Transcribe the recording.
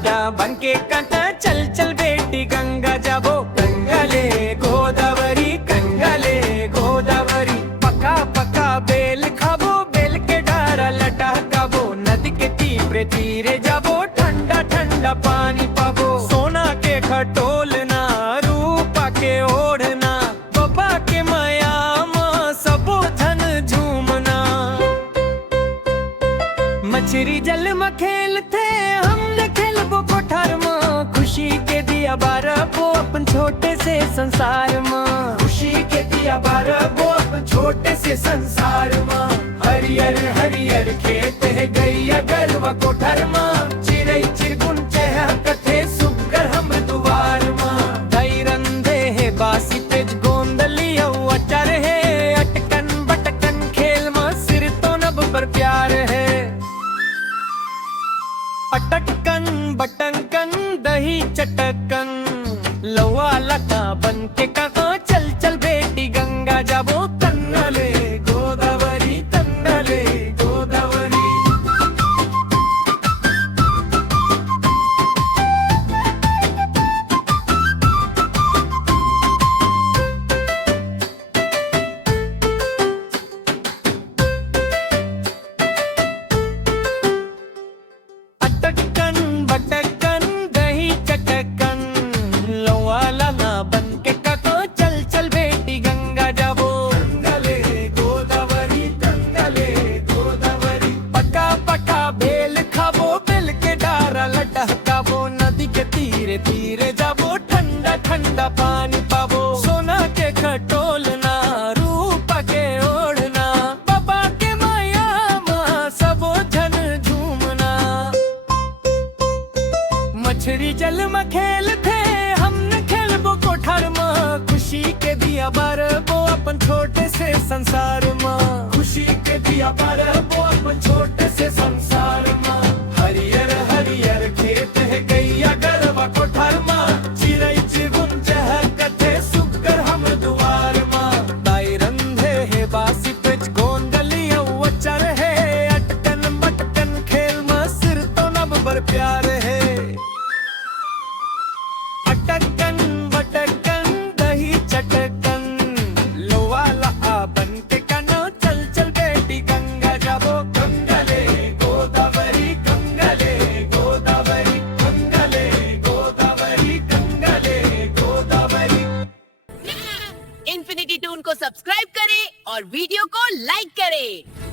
काटा बनके काटा चल चल बेटी गंगा जाबो गंगले गोदावरी गंगले गोदावरी पका पका बेल खाबो बेल के डारा लटकाबो नदी के तीरे तीरे जाबो ठंडा ठंडा पानी पाबो सोना के खटोलना रूपा के ओढ़ना बबा के माया माँ सबो धन झूमना मछरी जल में खेलते हमने खेलबो कोठार में खुशी के दिया बारबो अपन छोटे से संसार में खुशी के दिया बारबो अपन छोटे से संसार में हरियर हरियर खेत है गैया गलवा कोठार में चिड़ै चिरगुन चहकते सुगर हम दुआर में दही रंधे है बासी तेज गोंदलिया अचार है अटकन बटकन खेल में सिर तो नब पर प्यार है अटकन बटकन दही चटकन लवा लता बन के काका चल चल बेटी गंगा जाबो तन्नले गोदावरी तन्नले गोदावरी अटकन बटकन दही चटकन लवा लता बन के काका चल चल बेटी गंगा जाबो तन्नले गोदावरी तन्नले गोदावरी पका पका बेल खाबो बेल के डारा लटकाबो नदी के तीरे तीरे जाबो ठंडा ठंडा पानी पाबो सोना के खटोलना रूपा के ओढ़ना बाबा के माया माँ सबो धन झूमना मछली जल में खेलते हमने खेलबो कोठार में खुशी के दिया बारबो अपन छोटे से संसार में खुशी के दिया बारबो अपन छोटे से संसार में हरियर हरियर खेत है गैया गलवा कोठार में चिड़ै चिरगुन चहकते सुगर हम दुआर में दाई रंधे है बासी पेच गोंदलिया अचार है अटकन बटकन खेल में सिर तो नब पर प्यार है अटकन बटकन दही चटकन लोवा ला बन के कानो चल चल बेटी गंगा जाबो गंगले गोदावरी गंगले गोदावरी गंगले गोदावरी गंगले गोदावरी। इन्फिनिटी टून को सब्सक्राइब करें और वीडियो को लाइक करें।